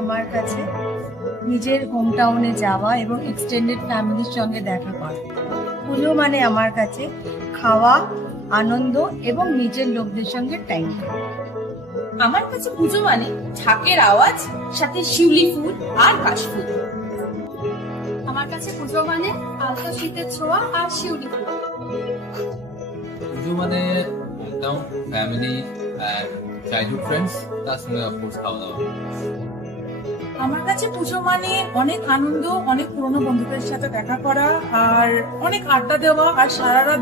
আমার কাছে নিজের হোম টাউনে যাওয়া এবং এক্সটেন্ডেড ফ্যামিলির সঙ্গে দেখা করা। পুজো মানে আমার কাছে খাওয়া, আনন্দ এবং নিজের লোকদের সঙ্গে টাইম। আমার কাছে পুজো মানে ঢাকের আওয়াজ, সাথে শিউলি ফুল আর কাশফুল। আমার কাছে পুজো মানে হালকা শীতের ছোঁয়া আর শিউলি ফুল। পুজো মানে hometown, family and childhood friends, তার সঙ্গে অফকোর্স খাওয়া দাওয়া। আমার কাছে পুজো মানে অনেক আনন্দ, অনেক পুরনো বন্ধুদের সাথে দেখা করা আর অনেক আড্ডা দেওয়া আর সারা রাত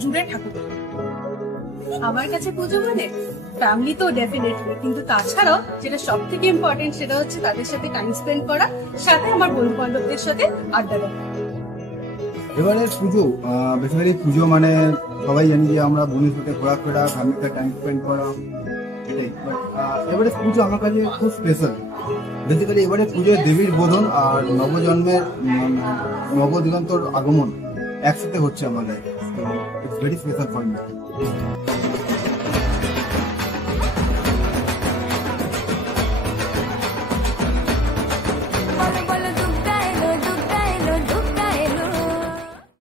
জুড়ে ঠাকুর। আমার কাছে পুজো মানে ফ্যামিলি তো ডেফিনেটলি, কিন্তু তাছাড়াও যেটা সব থেকে ইম্পর্টেন্ট সেটা হচ্ছে তাদের সাথে টাইম স্পেন্ড করা, সাথে আমার বন্ধু বান্ধবদের সাথে আড্ডা দেওয়া। এবারে পুজো বেসিক্যালি পুজো মানে সবাই জানি যে আমরা বন্ধুর সাথে ঘোরাফেরা, ফ্যামিলিতে টাইম স্পেন্ড করা, এটাই। এবারে পুজো আমার কাছে খুব স্পেশাল। বেসিক্যালি এবারে পুজোয় দেবীর বোধন আর নবজন্মের নবদিগন্তর আগমন একসাথে হচ্ছে আমাদের। It's very special for me.